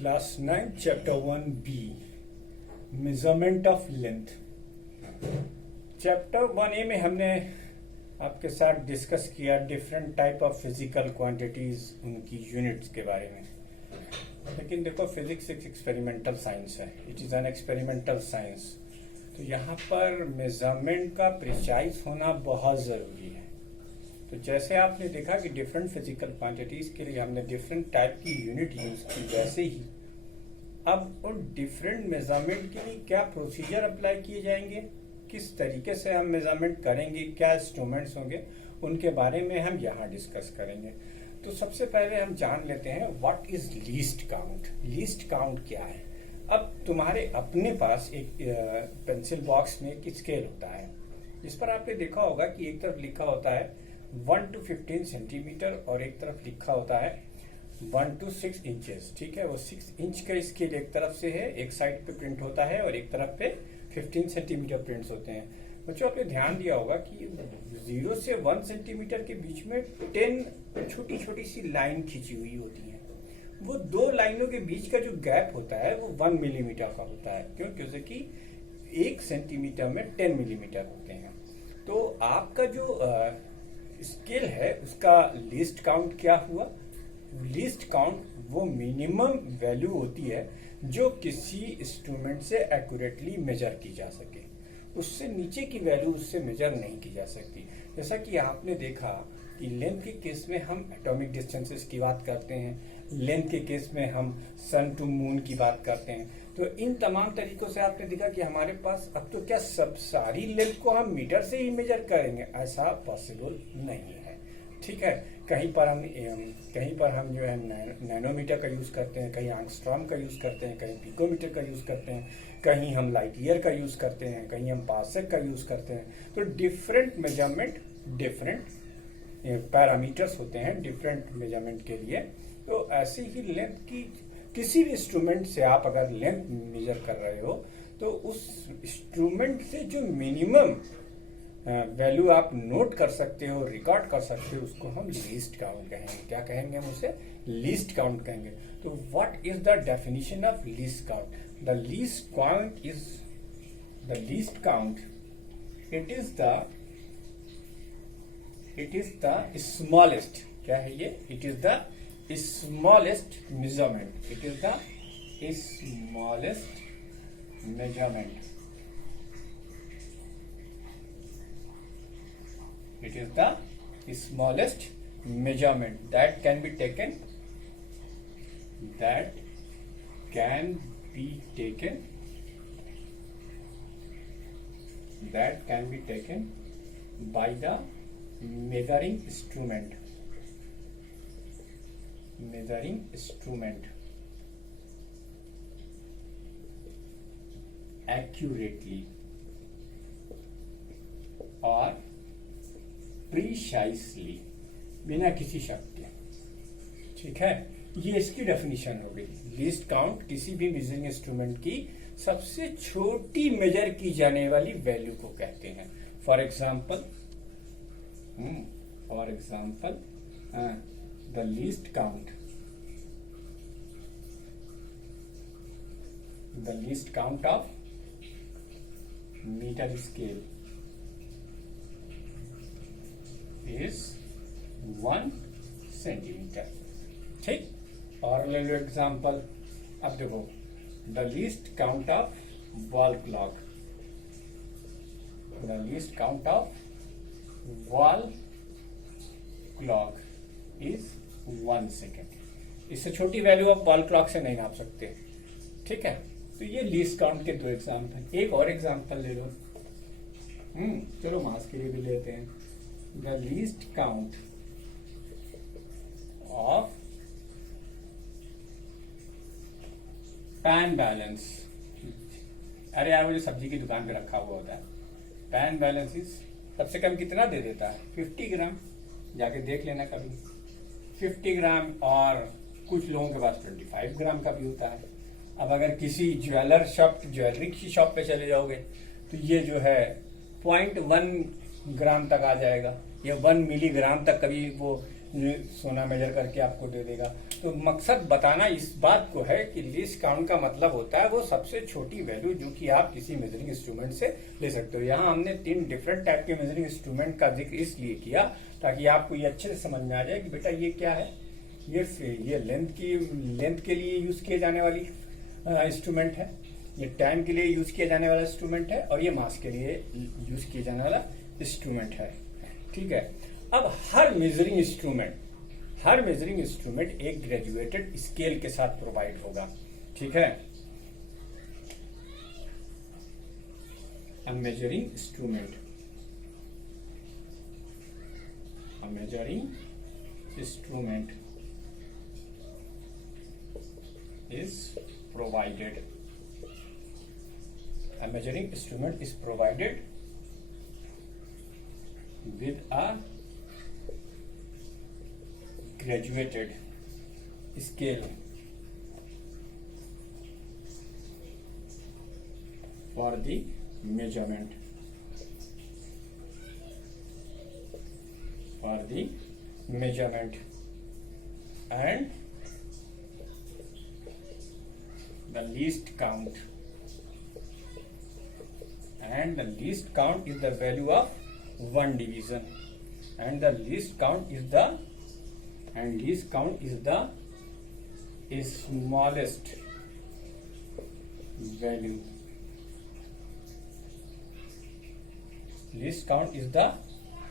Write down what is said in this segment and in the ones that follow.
Class 9 chapter 1B measurement of length. Chapter 1A में हमने आपके साथ डिस्कस किया different type of physical quantities, उनकी यूनिट्स के बारे में। लेकिन देखो, फिजिक्स एक एक्सपेरिमेंटल साइंस है, it is an experimental science. तो यहाँ पर मेजरमेंट का प्रिसाइज होना बहुत ज़रूरी है। तो जैसे आपने देखा कि डिफरेंट फिजिकल क्वांटिटीज के लिए हमने डिफरेंट टाइप की यूनिट यूज की, वैसे ही अब उन डिफरेंट मेजरमेंट के लिए क्या प्रोसीजर अप्लाई किए जाएंगे, किस तरीके से हम मेजरमेंट करेंगे, क्या इंस्ट्रूमेंट्स होंगे, उनके बारे में हम यहाँ डिस्कस करेंगे। तो सबसे पहले हम जान लेते हैं what is least count. Least count क्या है? अब तुम्हारे अपने पास एक पेंसिल बॉक्स में एक स्केल होता है, जिस पर आपने देखा होगा कि एक तरफ लिखा होता है 1 to 15 सेंटीमीटर और एक तरफ लिखा होता है 1 to 6 इंचेस। ठीक है, वो 6 इंच का स्केल एक तरफ से है, एक साइड पे प्रिंट होता है और एक तरफ पे 15 सेंटीमीटर प्रिंट्स होते हैं। बच्चों, आपने ध्यान दिया होगा कि 0 से 1 सेंटीमीटर के बीच में 10 छोटी छोटी सी लाइन खींची हुई होती है। वो दो लाइनों के बीच का जो गैप होता है वो 1 मिलीमीटर का होता है। क्यों? क्योंकि 1 सेंटीमीटर में 10 मिलीमीटर होते हैं। तो आपका जो स्केल है उसका लीस्ट काउंट क्या हुआ? लीस्ट काउंट वो मिनिमम वैल्यू होती है जो किसी इंस्ट्रूमेंट से एक्यूरेटली मेजर की जा सके। उससे नीचे की वैल्यू उससे मेजर नहीं की जा सकती। जैसा कि आपने देखा कि लेंथ के केस में हम एटॉमिक डिस्टेंसेस की बात करते हैं, लेंथ के केस में हम सन टू मून की बात करते हैं। तो इन तमाम तरीकों से आपने देखा कि हमारे पास अब तो क्या सब सारी लेंथ को हम मीटर से ही मेजर करेंगे? ऐसा पॉसिबल नहीं है। ठीक है, कहीं पर हम जो है नैनोमीटर का यूज करते हैं, कहीं एंगस्ट्रॉम का यूज करते हैं, कहीं पिकोमीटर का यूज करते हैं, कहीं हम लाइट ईयर का यूज करते हैं, कहीं हम पार्सेक का यूज करते हैं। तो डिफरेंट मेजरमेंट, डिफरेंट पैरामीटर्स होते हैं डिफरेंट मेजरमेंट के लिए। तो ऐसी ही लेंथ की किसी भी इंस्ट्रूमेंट से आप अगर लेंथ मेजर कर रहे हो तो उस इंस्ट्रूमेंट से जो मिनिमम वैल्यू आप नोट कर सकते हो, रिकॉर्ड कर सकते हो, उसको हम लीस्ट काउंट कहेंगे। क्या कहेंगे हम उसे? लीस्ट काउंट कहेंगे। तो what is the definition of least count? The least count is the least count, it is the smallest. क्या है ये? It is the smallest measurement. It is the smallest measurement. It is the smallest measurement that can be taken. That can be taken. That can be taken by the measuring instrument. Measuring instrument accurately or precisely, बिना किसी शक के। ठीक है, ये इसकी definition हो गई। लीस्ट काउंट किसी भी मेजरिंग इंस्ट्रूमेंट की सबसे छोटी मेजर की जाने वाली वैल्यू को कहते हैं। For example the least count of meter scale is 1 centimetre. ठीक, और ले लो एग्जाम्पल। अब देखो, the least count of wall clock, the least count of wall clock is 1 second. इससे छोटी वैल्यू आप वॉल क्लॉक से नहीं नाप सकते। ठीक है, तो ये लीस्ट काउंट के 2 एग्जाम्पल। एक और एग्जाम्पल ले लो। चलो मास के लिए भी लेते हैं। The least count of pan balance. अरे यार, वो जो सब्जी की दुकान पे रखा हुआ होता है, पैन बैलेंस इज सबसे कम कितना दे देता है? 50 ग्राम। जाके देख लेना कभी। 50 ग्राम, और कुछ लोगों के पास 25 ग्राम का भी होता है। अब अगर किसी ज्वेलरी की शॉप पे चले जाओगे तो ये जो है 0.1 ग्राम तक आ जाएगा, या 1 मिलीग्राम तक कभी वो सोना मेजर करके आपको दे देगा। तो मकसद बताना इस बात को है कि लीस्ट काउंट का मतलब होता है वो सबसे छोटी वैल्यू जो कि आप किसी मेजरिंग इंस्ट्रूमेंट से ले सकते हो। यहाँ हमने 3 डिफरेंट टाइप के मेजरिंग इंस्ट्रूमेंट का जिक्र इसलिए किया ताकि आपको ये अच्छे से समझ में आ जाए कि बेटा ये क्या है। ये लेंथ के लिए यूज किए जाने वाली इंस्ट्रूमेंट है, ये टाइम के लिए यूज किया जाने वाला इंस्ट्रूमेंट है, और ये मास के लिए यूज किया जाने वाला इंस्ट्रूमेंट है। ठीक है। अब हर मेजरिंग इंस्ट्रूमेंट एक ग्रेजुएटेड स्केल के साथ प्रोवाइड होगा। ठीक है। A measuring instrument is provided. A measuring instrument is provided with a graduated scale for the measurement. And the least count is the value of one division, and the least count is the smallest value. Least count is the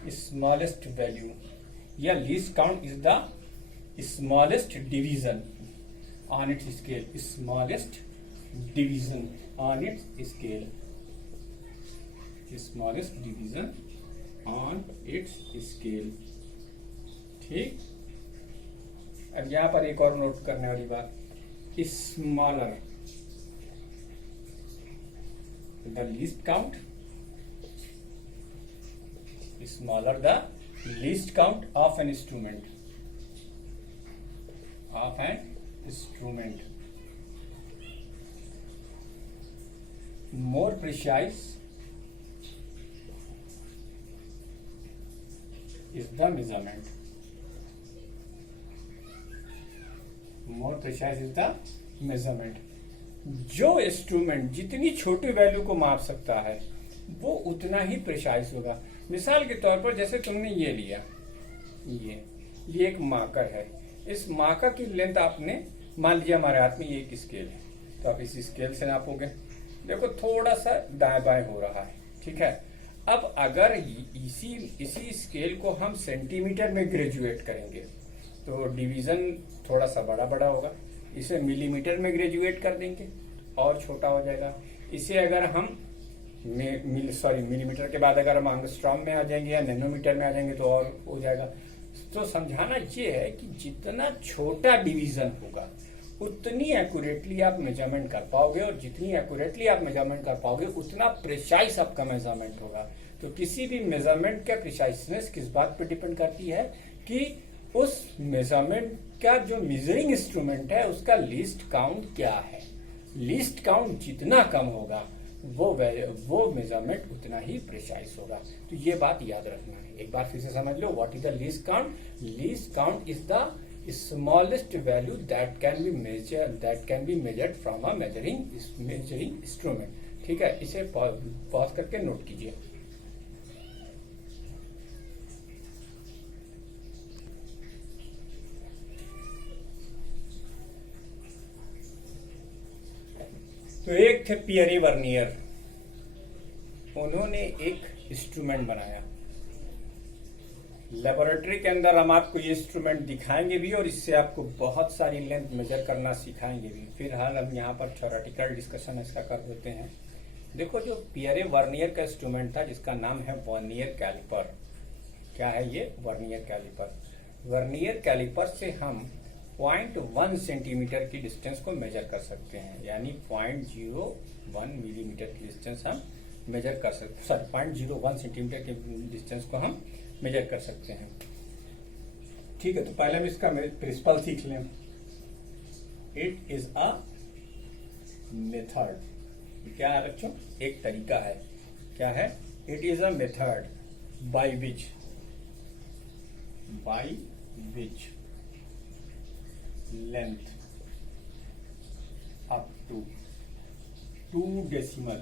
smallest value, या least count is the smallest division on its scale. Smallest division on its scale. Smallest division on its scale. ठीक। अब यहाँ पर एक और note करने वाली बात, smaller the least count, smaller the least count of an instrument. More precise is the measurement. जो इंस्ट्रूमेंट जितनी छोटी वैल्यू को माप सकता है वो उतना ही प्रिसाइज होगा। मिसाल के तौर पर जैसे तुमने ये लिया, ये एक मार्कर है, इस मार्कर की लेंथ आपने मान लिया हमारे हाथ में ये एक स्केल है, तो आप इस स्केल से नापोगे। देखो थोड़ा सा दाएं बाएं हो रहा है। ठीक है। अब अगर इसी स्केल को हम सेंटीमीटर में ग्रेजुएट करेंगे तो डिवीजन थोड़ा सा बड़ा होगा। इसे मिलीमीटर में ग्रेजुएट कर देंगे और छोटा हो जाएगा। इसे अगर हम मिलीमीटर के बाद अगर हम एंगस्ट्रॉम में आ जाएंगे या नैनोमीटर में आ जाएंगे तो और हो जाएगा। तो समझाना ये है कि जितना छोटा डिवीजन होगा उतनी एक्यूरेटली आप मेजरमेंट कर पाओगे, और जितनी एक्यूरेटली आप मेजरमेंट कर पाओगे उतना प्रिसाइज आपका मेजरमेंट होगा। तो किसी भी मेजरमेंट का प्रिसाइजनेस किस बात पे डिपेंड करती है कि उस मेजरमेंट का जो मेजरिंग इंस्ट्रूमेंट है उसका लीस्ट काउंट क्या है। लीस्ट काउंट जितना कम होगा वो मेजरमेंट उतना ही प्रिसाइज होगा। तो ये बात याद रखना है। एक बार फिर से समझ लो, what is the least count? Least count is the smallest value that can be measured from a measuring instrument. ठीक है। इसे पॉज करके नोट कीजिए। तो एक थे पियरे वर्नियर, उन्होंने एक इंस्ट्रूमेंट बनाया। लेबोरेटरी के अंदर हम आपको ये इंस्ट्रूमेंट दिखाएंगे भी और इससे आपको बहुत सारी लेंथ मेजर करना सिखाएंगे भी। फिलहाल हम यहाँ पर थ्योरेटिकल डिस्कशन इसका कर देते हैं। देखो जो पियरे वर्नियर का इंस्ट्रूमेंट था जिसका नाम है वर्नियर कैलिपर। क्या है ये? Vernier caliper. वर्नियर कैलिपर से हम 0.1 सेंटीमीटर की डिस्टेंस को मेजर कर सकते हैं, यानी 0.01 मिलीमीटर की डिस्टेंस हम मेजर कर सकते, सॉरी 0.01 सेंटीमीटर के डिस्टेंस को हम मेजर कर सकते हैं। ठीक है। तो पहले हम इसका प्रिंसिपल सीख लें। It is a method. क्या है बच्चों? एक तरीका है। क्या है? It is a method by which length up to 2 decimal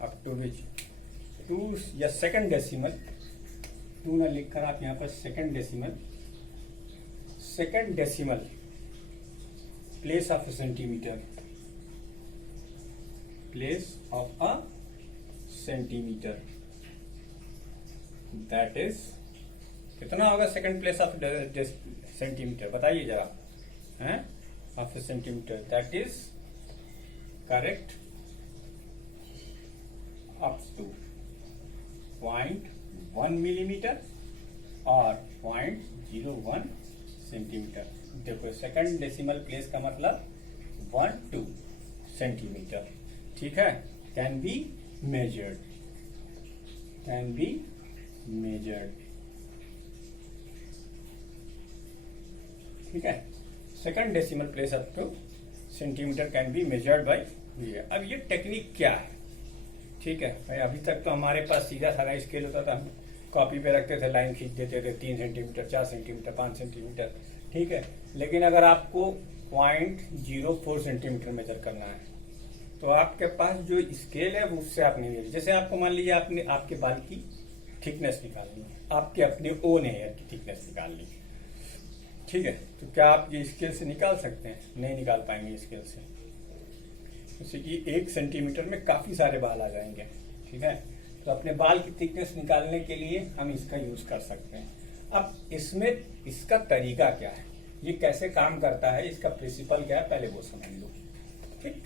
up to which 2 या सेकंड डेसिमल, 2 ना लिखकर आप यहाँ पर second decimal place of centimetre, that is कितना होगा सेकंड प्लेस ऑफ सेंटीमीटर, बताइए जरा, हैं, of centimetre, that is correct up to 0.1 millimetre और 0.01 सेंटीमीटर। देखो सेकंड डेसिमल प्लेस का मतलब 1-2 सेंटीमीटर, ठीक है, कैन बी मेजर्ड, ठीक है, second decimal place up two centimetre can be measured by. अब ये टेक्निक क्या है, ठीक है भाई, अभी तक तो हमारे पास सीधा साधा स्केल होता था, हम कॉपी पे रखते थे, लाइन खींच देते थे, 3 सेंटीमीटर, 4 सेंटीमीटर, 5 सेंटीमीटर, ठीक है। लेकिन अगर आपको 0.04 सेंटीमीटर मेजर करना है तो आपके पास जो स्केल है वो उससे आप नहीं ले, जैसे आपको मान लीजिए आपने आपके बाल की थिकनेस निकालनी है, आपके अपने ओन हेयर की थिकनेस निकालनी है, ठीक है, तो क्या आप ये स्केल से निकाल सकते हैं? नहीं निकाल पाएंगे स्केल से, जैसे कि 1 सेंटीमीटर में काफी सारे बाल आ जाएंगे, ठीक है। तो अपने बाल की थिकनेस निकालने के लिए हम इसका यूज कर सकते हैं। अब इसमें इसका तरीका क्या है, ये कैसे काम करता है, इसका प्रिंसिपल क्या है, पहले वो समझ लो, ठीक।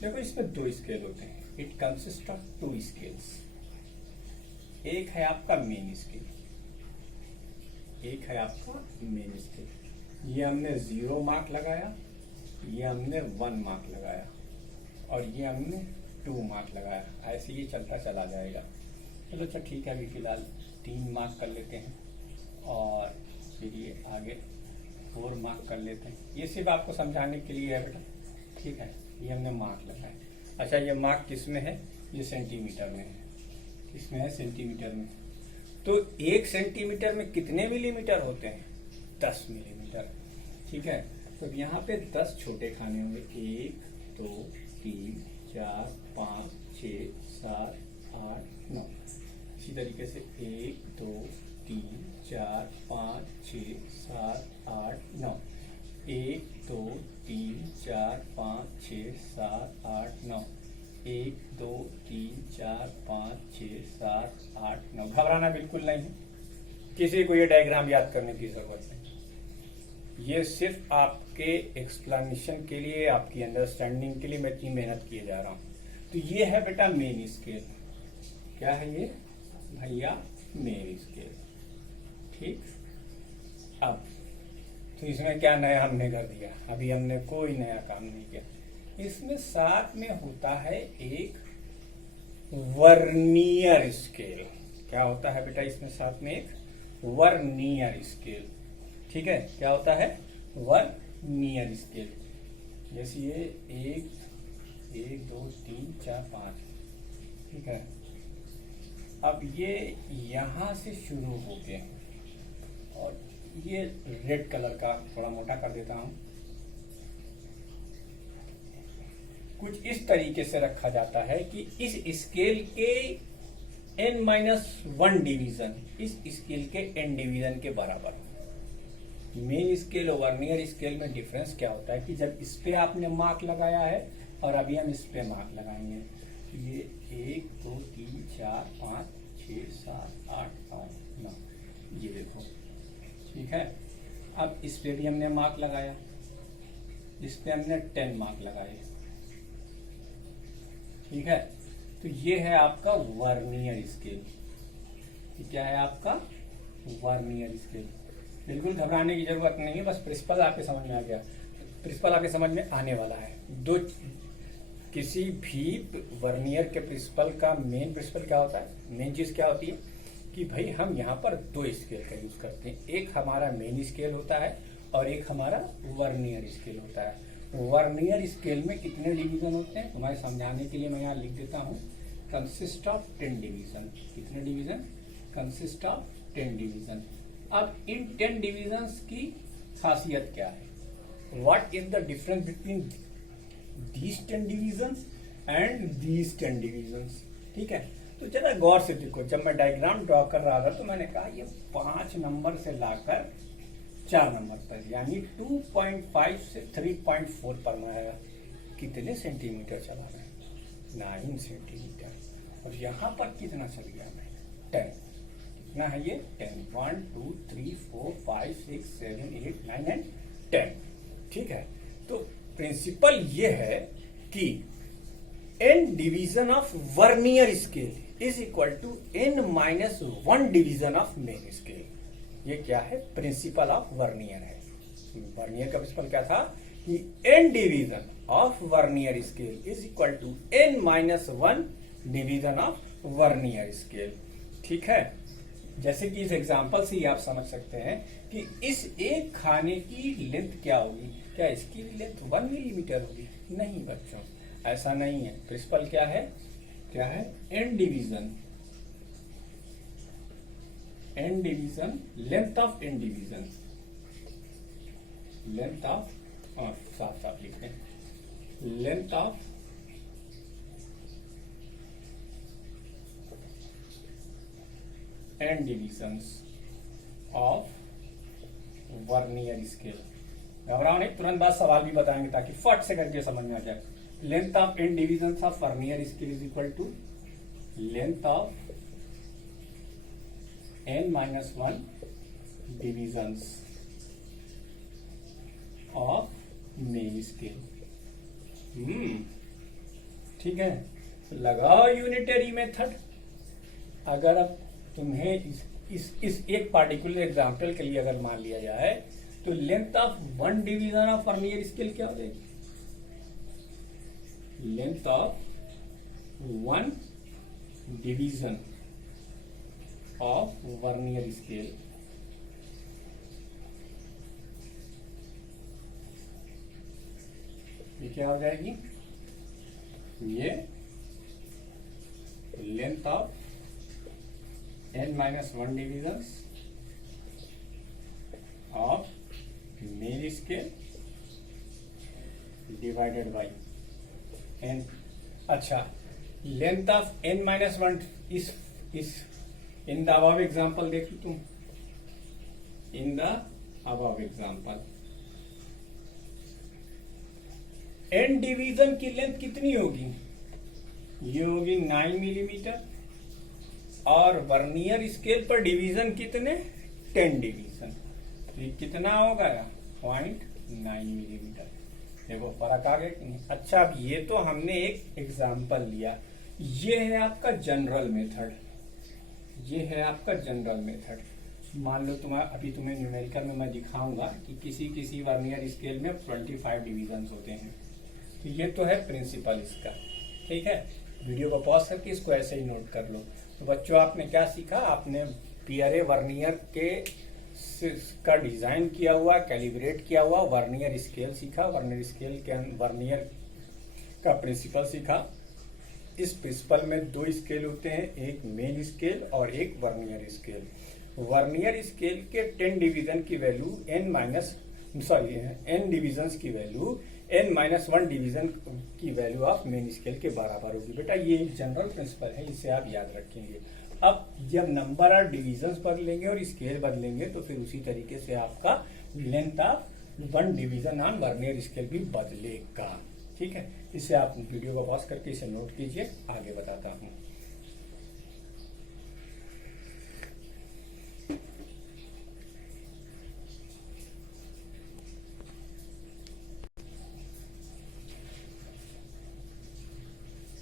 देखो इसमें 2 स्केल होते हैं, इट कंसिस्ट ऑफ 2 स्केल्स। एक है आपका मेन स्केल, ये हमने 0 मार्क लगाया, ये हमने 1 मार्क लगाया और ये हमने 2 मार्क लगाया, ऐसे ये चलता चला जाएगा। चलो अच्छा ठीक है, अभी फिलहाल 3 मार्क कर लेते हैं और फिर ये आगे 4 मार्क कर लेते हैं। ये सिर्फ आपको समझाने के लिए है बेटा, ठीक है, ये हमने मार्क लगाया। अच्छा ये मार्क किस में है, ये सेंटीमीटर में है, किसमें है, सेंटीमीटर में। तो 1 सेंटीमीटर में कितने मिलीमीटर होते हैं, 10 मिलीमीटर, ठीक है। तो यहाँ पे 10 छोटे खाने होंगे, 1 2 3 4 5 6 7 8 9। इसी तरीके से 1 2 3 4 5 6 7 8 9, 1 2 3 4 5 6 7 8 9, 1 2 3 4 5 6 7 8 9। घबराना बिल्कुल नहीं है, किसी को ये डायग्राम याद करने की जरूरत नहीं, ये सिर्फ आपके एक्सप्लेनेशन के लिए, आपकी अंडरस्टैंडिंग के लिए मैं इतनी मेहनत किए जा रहा हूँ। तो ये है बेटा मेन स्केल, क्या है ये भैया, मेन स्केल, ठीक। अब तो इसमें क्या नया हमने कर दिया, अभी हमने कोई नया काम नहीं किया। इसमें साथ में होता है एक वर्नियर स्केल। क्या होता है बेटा इसमें साथ में, एक वर्नियर स्केल, ठीक है। क्या होता है, वर्नियर स्केल। जैसे ये 1 2 3 4 5, ठीक है। अब ये यहां से शुरू होके, और ये रेड कलर का थोड़ा मोटा कर देता हूं, कुछ इस तरीके से रखा जाता है कि इस स्केल के n-1 डिवीजन इस स्केल के n डिवीजन के बराबर। मेन स्केल और वर्नियर स्केल में डिफरेंस क्या होता है कि जब इस पे आपने मार्क लगाया है और अभी हम इस पे मार्क लगाएंगे, ये 1 2 3 4 5 6 7 8 9 9, ये देखो, ठीक है। अब इस पे भी हमने मार्क लगाया, इस पे हमने 10 मार्क लगाए, ठीक है। तो ये है आपका वर्नियर स्केल, क्या है आपका वर्नियर स्केल। बिल्कुल घबराने की जरूरत नहीं है, बस प्रिंसिपल आपके समझ में आ गया, प्रिंसिपल आपके समझ में आने वाला है। किसी भी वर्नियर के प्रिंसिपल का मेन प्रिंसिपल क्या होता है, मेन चीज क्या होती है कि भाई हम यहाँ पर 2 स्केल का यूज करते हैं, एक हमारा मेन स्केल होता है और एक हमारा वर्नियर स्केल होता है। वर्नियर स्केल में कितने डिवीजन होते हैं, तुम्हारे समझाने के लिए मैं यहाँ लिख देता हूँ, कंसिस्ट ऑफ 10 डिवीजन। कितने डिवीजन, कंसिस्ट ऑफ 10 डिवीजन। अब इन 10 डिविजन्स की खासियत क्या है? What is the difference between these 10 divisions and these 10 divisions? ठीक है, तो जरा गौर से देखो, जब मैं डायग्राम ड्रॉ कर रहा था तो मैंने कहा ये 5 नंबर से लाकर 4 नंबर तक, यानी 2.5 से 3.4 पर मैं कितने सेंटीमीटर चला रहा है? 9 सेंटीमीटर। और यहाँ पर कितना चल गया मैं? 10। कितना है ये? 10। 1 2 3 4 5 6 7 8 9 एंड 10। ठीक है, तो प्रिंसिपल ये है कि n division of vernier scale is equal to n minus 1 division of main scale. ये क्या है? प्रिंसिपल ऑफ वर्नियर है। वर्नियर का प्रिंसिपल क्या था कि n division of vernier scale is equal to n minus 1 division of vernier scale. ठीक है, जैसे कि इस एग्जांपल से ही आप समझ सकते हैं कि इस एक खाने की लेंथ क्या होगी? क्या इसकी लेंथ 1 मिलीमीटर होगी? नहीं बच्चों, ऐसा नहीं है। प्रिंसिपल क्या है? क्या है? n division, length of n division, length of, साफ साफ लिखते हैं, length of n divisions of vernier scale. घबराओ नहीं, तुरंत बाद सवाल भी बताएंगे ताकि फट से करके समझ में आ जाए। Length of n divisions of vernier scale is equal to length of n minus 1 divisions of main scale. ठीक है, लगाओ यूनिटरी मेथड। अगर अब तुम्हें इस एक पार्टिकुलर एग्जाम्पल के लिए अगर मान लिया जाए तो length of 1 division of vernier scale क्या हो जाएगी? Length of 1 division of vernier scale ये क्या हो जाएगी? ये length of n minus 1 divisions of main scale divided by n। अच्छा, लेंथ ऑफ n माइनस 1 इस इन द अबव एग्जाम्पल देख लो तुम। In the above example n division की लेंथ कितनी होगी? ये होगी 9 मिलीमीटर और वर्नियर स्केल पर डिवीजन कितने? 10 डिवीजन। तो ये कितना होगा? 0.9 मिलीमीटर। देखो फर्क आ गया कि नहीं? अच्छा, अब ये तो हमने एक एग्जाम्पल लिया। ये है आपका जनरल मेथड, ये है आपका जनरल मेथड। मान लो अभी तुम्हें न्यूमेरिकल में मैं दिखाऊंगा कि किसी वर्नियर स्केल में 25 डिवीजन होते हैं। तो ये तो है प्रिंसिपल इसका। ठीक है, वीडियो को पॉज करके इसको ऐसे ही नोट कर लो। तो बच्चों आपने क्या सीखा? आपने पियरे वर्नियर का डिजाइन किया हुआ, कैलिब्रेट किया हुआ वर्नियर स्केल सीखा। वर्नियर स्केल के वर्नियर का प्रिंसिपल सीखा। इस प्रिंसिपल में 2 स्केल होते हैं, एक मेन स्केल और एक वर्नियर स्केल। वर्नियर स्केल के 10 डिवीजन की वैल्यू n डिविजन्स की वैल्यू n माइनस 1 डिवीजन की वैल्यू ऑफ मेन स्केल के बराबर होगी। बेटा ये एक जनरल प्रिंसिपल है, इसे आप याद रखेंगे। अब जब नंबर ऑफ डिविजन्स बदलेंगे और स्केल बदलेंगे तो फिर उसी तरीके से आपका length of 1 division on vernier scale भी बदलेगा। ठीक है, इसे आप वीडियो को पॉज करके इसे नोट कीजिए, आगे बताता हूं।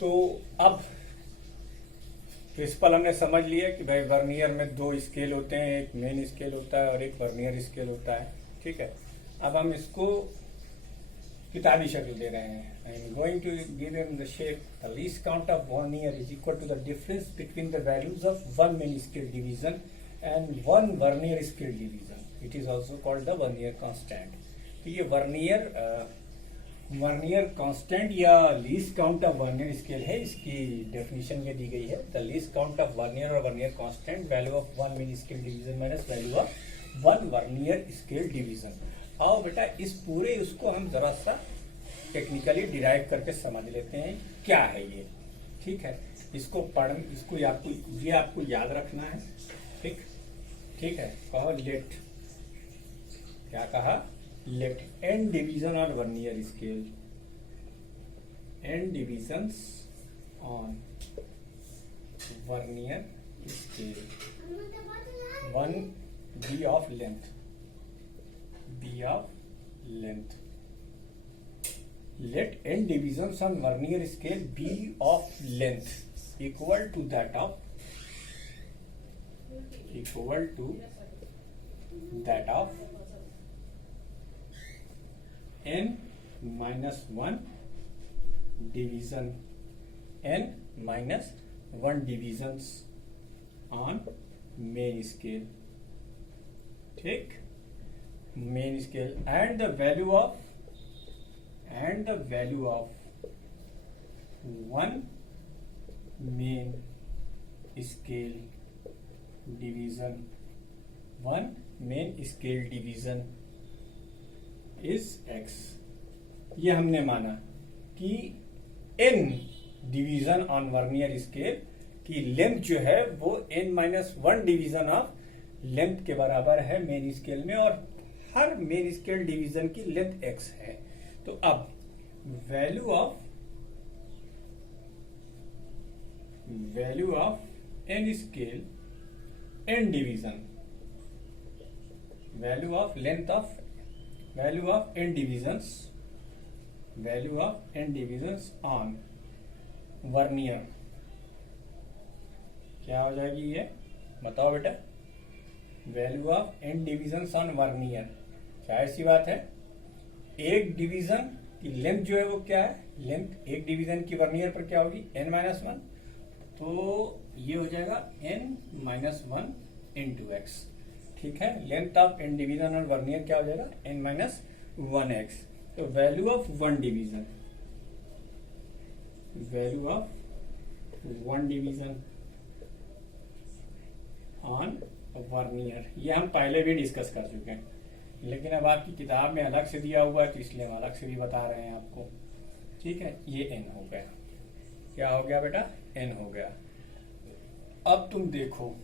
तो अब प्रिंसिपल हमने समझ लिया कि भाई वर्नियर में 2 स्केल होते हैं, एक मेन स्केल होता है और एक वर्नियर स्केल होता है। ठीक है, अब हम इसको किताबी शक्ल दे रहे हैं। I am going to give him the shape the least count of vernier is equal to the difference between the values of 1 main scale division and 1 vernier scale division. It is also called the vernier constant. तो ये vernier vernier constant या least count of vernier scale है, इसकी definition में दी गई है। The least count of vernier और vernier constant, value of one mean scale division minus value of one vernier scale division. आओ बेटा इस पूरे उसको हम जरा सा टेक्निकली डिराइव करके समझ लेते हैं क्या है ये। ठीक है, इसको ये आपको याद रखना है। ठीक है, कहो लेट, क्या कहा, let n division on vernier scale, n divisions on vernier scale, 1 b of length, let n divisions on vernier scale be of length equal to that of n minus 1 division, n minus 1 divisions on main scale, ठीक, main scale, and the value of one main scale division is x। ये हमने माना कि n division on vernier scale की length जो है वो n-1 division of length के बराबर है मेन स्केल में, और हर मेन स्केल डिवीजन की लेंथ x है। तो अब value of n scale n division, value of n divisions on vernier क्या हो जाएगी ये बताओ बेटा। Value of n divisions on vernier, जाहिर सी बात है एक डिवीजन की लेंथ जो है वो क्या है, लेंथ एक डिवीजन की वर्नियर पर क्या होगी, n-1, तो ये हो जाएगा n-1 इंटू एक्स। ठीक है, लेंथ ऑफ n डिवीजन और वर्नियर क्या हो जाएगा, n-1x। तो value of one division on vernier, ये हम पहले भी डिस्कस कर चुके हैं, लेकिन अब आपकी किताब में अलग से दिया हुआ है तो इसलिए हम अलग से भी बता रहे हैं आपको। ठीक है, ये n हो गया, क्या हो गया बेटा, n हो गया। अब तुम देखो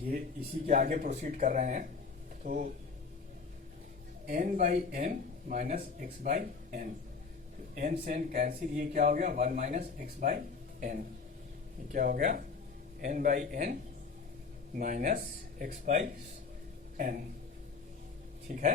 ये इसी के आगे प्रोसीड कर रहे हैं, तो n/n माइनस x/n, तो n से n कैंसिल, ये क्या हो गया 1 माइनस x/n, ये क्या हो गया n/n माइनस x/n। ठीक है,